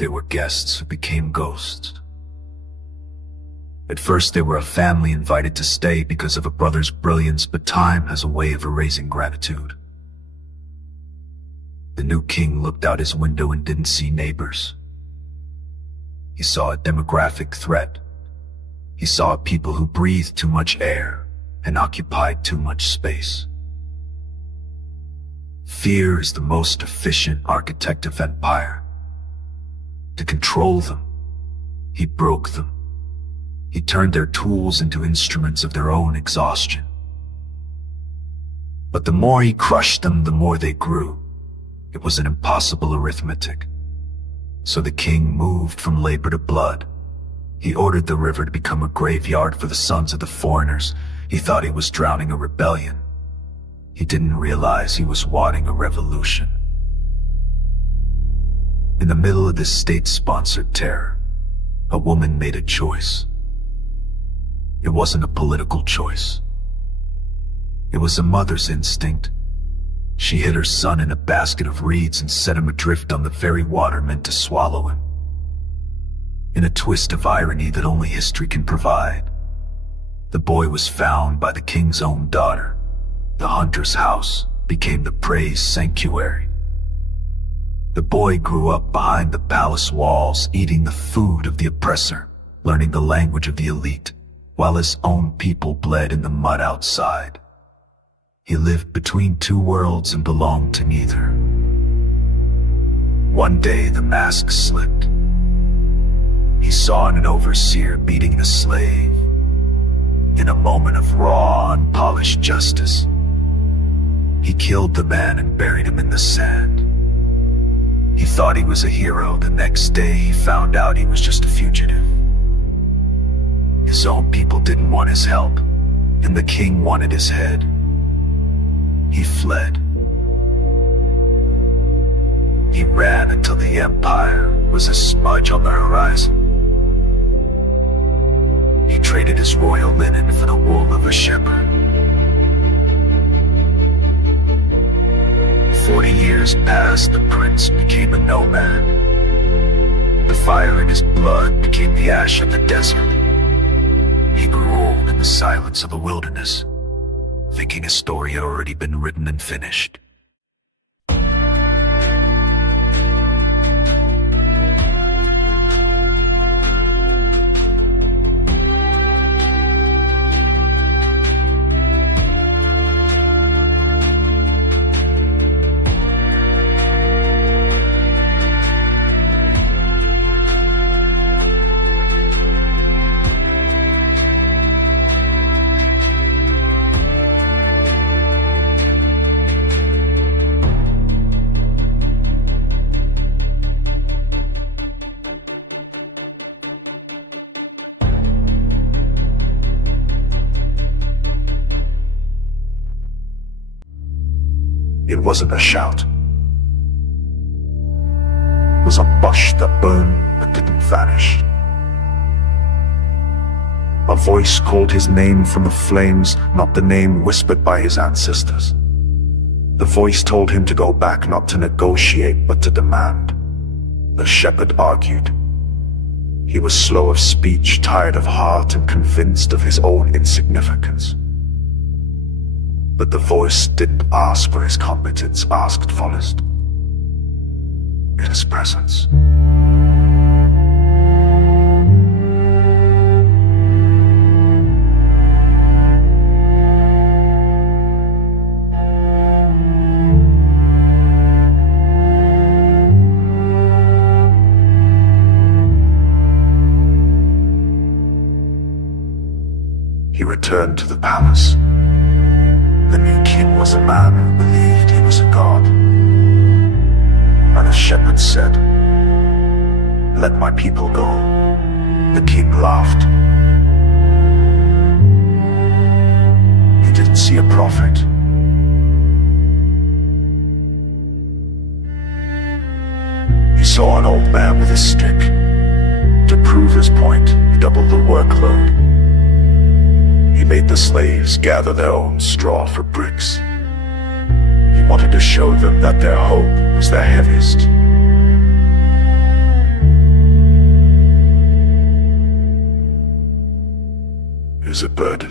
They were guests who became ghosts. At first they were a family invited to stay because of a brother's brilliance, but time has a way of erasing gratitude. The new king looked out his window and didn't see neighbors. He saw a demographic threat. He saw people who breathed too much air and occupied too much space. Fear is the most efficient architect of empire. To control them, he broke them. He turned their tools into instruments of their own exhaustion. But the more he crushed them, the more they grew. It was an impossible arithmetic. So the king moved from labor to blood. He ordered the river to become a graveyard for the sons of the foreigners. He thought he was drowning a rebellion. He didn't realize he was wadding a revolution. In the middle of this state-sponsored terror, a woman made a choice. It wasn't a political choice. It was a mother's instinct. She hid her son in a basket of reeds and set him adrift on the very water meant to swallow him. In a twist of irony that only history can provide, the boy was found by the king's own daughter. The hunter's house became the prey's sanctuary. The boy grew up behind the palace walls, eating the food of the oppressor, learning the language of the elite, while his own people bled in the mud outside. He lived between two worlds and belonged to neither. One day the mask slipped. He saw an overseer beating a slave. In a moment of raw, unpolished justice, he killed the man and buried him in the sand. He thought he was a hero. The next day he found out he was just a fugitive. His own people didn't want his help, and the king wanted his head. He fled. He ran until the empire was a smudge on the horizon. He traded his royal linen for the wool of a shepherd. 40 years passed, the prince became a nomad. The fire in his blood became the ash of the desert. He grew old in the silence of the wilderness, thinking a story had already been written and finished. It wasn't a shout. It was a bush that burned but didn't vanish. A voice called his name from the flames, not the name whispered by his ancestors. The voice told him to go back, not to negotiate, but to demand. The shepherd argued. He was slow of speech, tired of heart, and convinced of his own insignificance. But the voice didn't ask for his competence, asked fullest in his presence. He returned to the palace. The new king was a man who believed he was a god. And the shepherd said, "Let my people go." The king laughed. He didn't see a prophet. He saw an old man with a stick. To prove his point, he doubled the workload. He made the slaves gather their own straw for bricks. He wanted to show them that their hope was their heaviest. is a burden.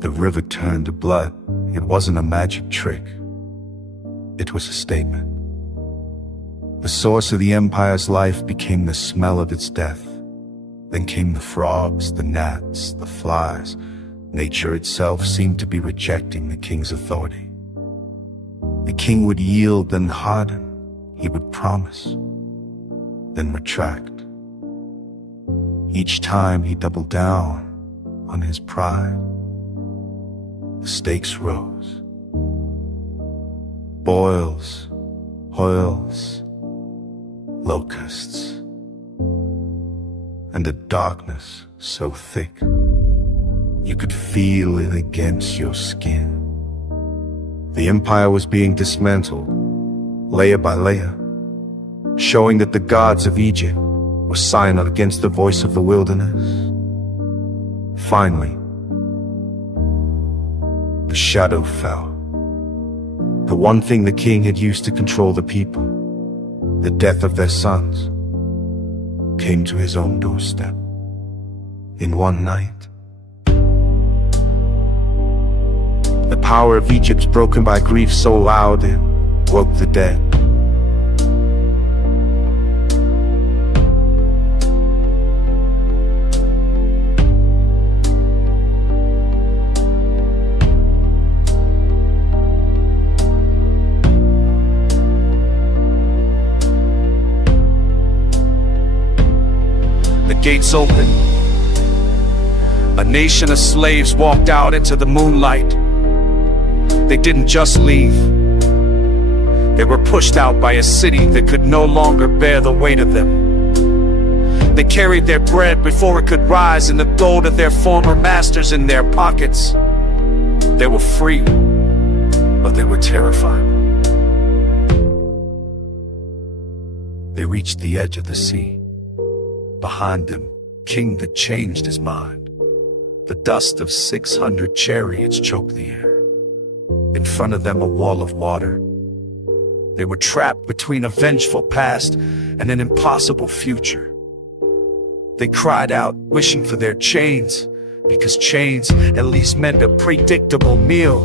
The river turned to blood. It wasn't a magic trick. It was a statement. The source of the empire's life became the smell of its death. Then came the frogs, the gnats, the flies. Nature itself seemed to be rejecting the king's authority. The king would yield, then harden. He would promise, then retract. Each time he doubled down on his pride. The stakes rose. Boils, oils, locusts, and a darkness so thick you could feel it against your skin. The empire was being dismantled, layer by layer, showing that the gods of Egypt were silent against the voice of the wilderness. Finally, the shadow fell. The one thing the king had used to control the people, the death of their sons, came to his own doorstep in one night. The power of Egypt, broken by grief so loud it woke the dead. The gates opened. A nation of slaves walked out into the moonlight. They didn't just leave. They were pushed out by a city that could no longer bear the weight of them. They carried their bread before it could rise and the gold of their former masters in their pockets. They were free, but they were terrified. They reached the edge of the sea. Behind them, king that changed his mind. The dust of 600 chariots choked the air. In front of them, a wall of water. They were trapped between a vengeful past and an impossible future. They cried out, wishing for their chains, because chains at least meant a predictable meal.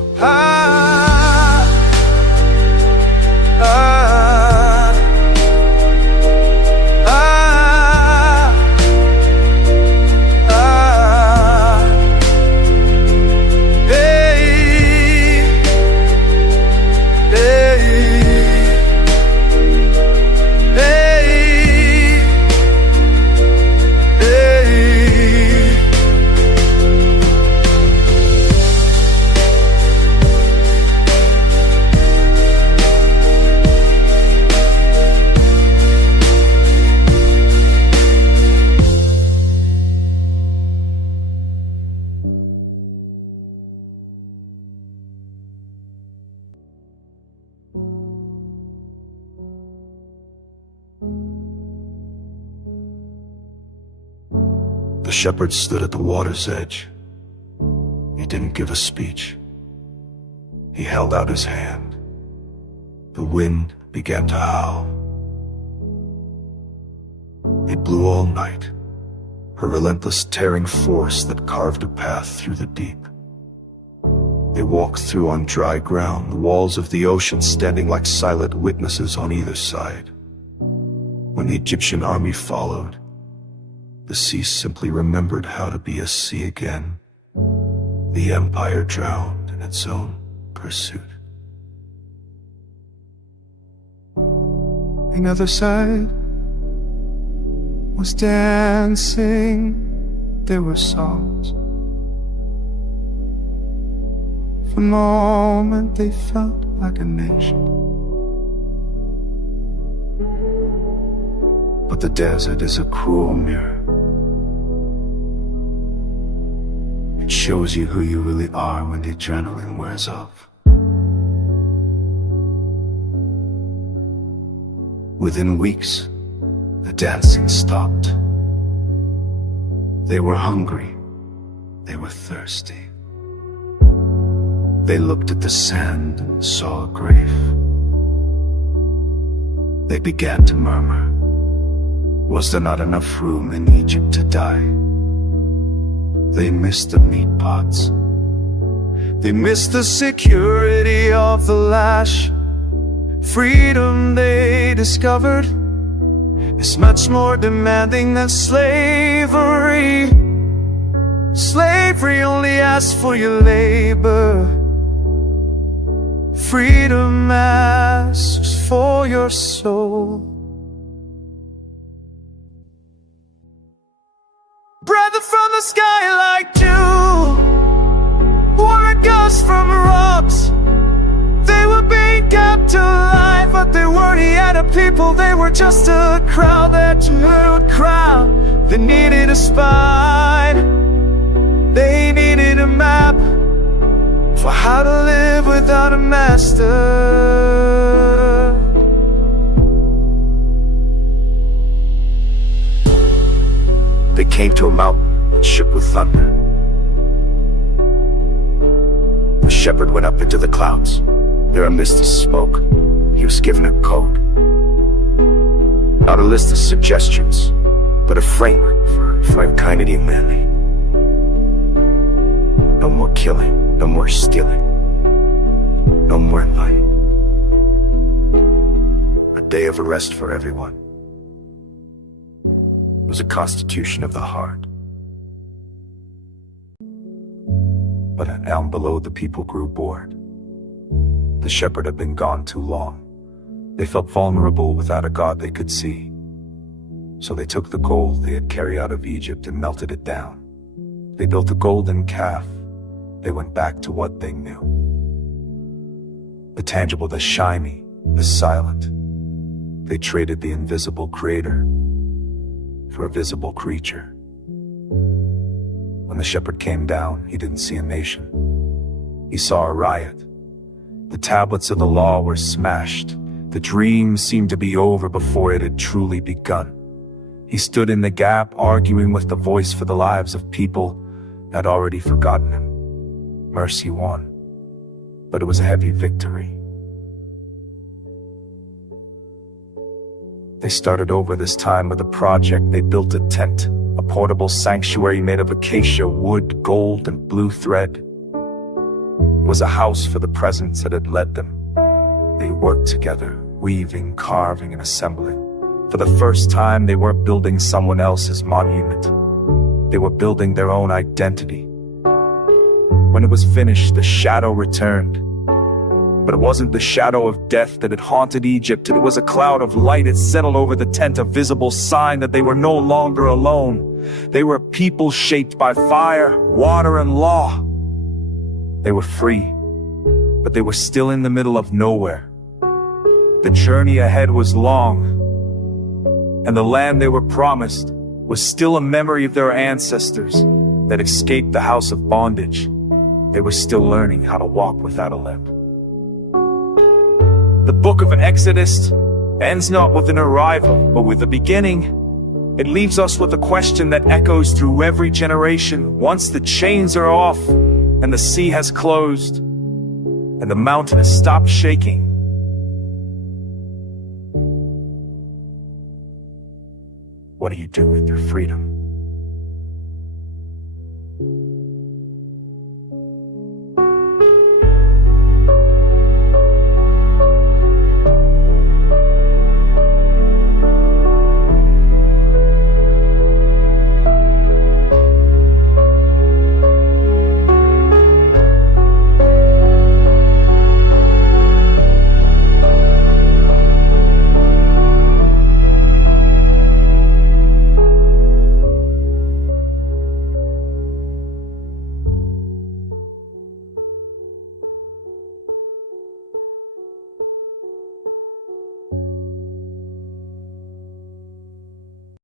The shepherd stood at the water's edge. He didn't give a speech. He held out his hand. The wind began to howl. It blew all night, a relentless tearing force that carved a path through the deep. They walked through on dry ground, the walls of the ocean standing like silent witnesses on either side. When the Egyptian army followed, the sea simply remembered how to be a sea again. The empire drowned in its own pursuit. Another side was dancing. There were songs. For a moment they felt like a nation. But the desert is a cruel mirror. It shows you who you really are when the adrenaline wears off. Within weeks, the dancing stopped. They were hungry. They were thirsty. They looked at the sand and saw a grave. They began to murmur. Was there not enough room in Egypt to die? They missed the meat pots. They missed the security of the lash. Freedom, they discovered, is much more demanding than slavery. Slavery only asks for your labor. Freedom asks for your soul. Breath from the sky like dew, or a gust from rocks. They were being kept alive, but they weren't yet a people. They were just a crowd that would crowd. They needed a spine. They needed a map for how to live without a master. They came to a mountain shook with thunder. The shepherd went up into the clouds. There amidst the smoke, he was given a code. Not a list of suggestions, but a framework for mankind and humanity. No more killing, no more stealing, no more lying. A day of rest for everyone. It was a constitution of the heart. But down below, the people grew bored. The shepherd had been gone too long. They felt vulnerable without a God they could see. So they took the gold they had carried out of Egypt and melted it down. They built a golden calf. They went back to what they knew. The tangible, the shiny, the silent. They traded the invisible creator for a visible creature. When the shepherd came down, he didn't see a nation. He saw a riot. The tablets of the law were smashed. The dream seemed to be over before it had truly begun. He stood in the gap, arguing with the voice for the lives of people that had already forgotten him. Mercy won, but it was a heavy victory. They started over this time with a project. They built a tent, a portable sanctuary made of acacia wood, gold, and blue thread. It was a house for the presence that had led them. They worked together, weaving, carving, and assembling. For the first time, they weren't building someone else's monument. They were building their own identity. When it was finished, the shadow returned. But it wasn't the shadow of death that had haunted Egypt. It was a cloud of light. It settled over the tent, a visible sign that they were no longer alone. They were people shaped by fire, water, and law. They were free, but they were still in the middle of nowhere. The journey ahead was long, and the land they were promised was still a memory of their ancestors that escaped the house of bondage. They were still learning how to walk without a limp. The book of Exodus ends not with an arrival, but with a beginning. It leaves us with a question that echoes through every generation. Once the chains are off, and the sea has closed, and the mountain has stopped shaking, what do you do with your freedom?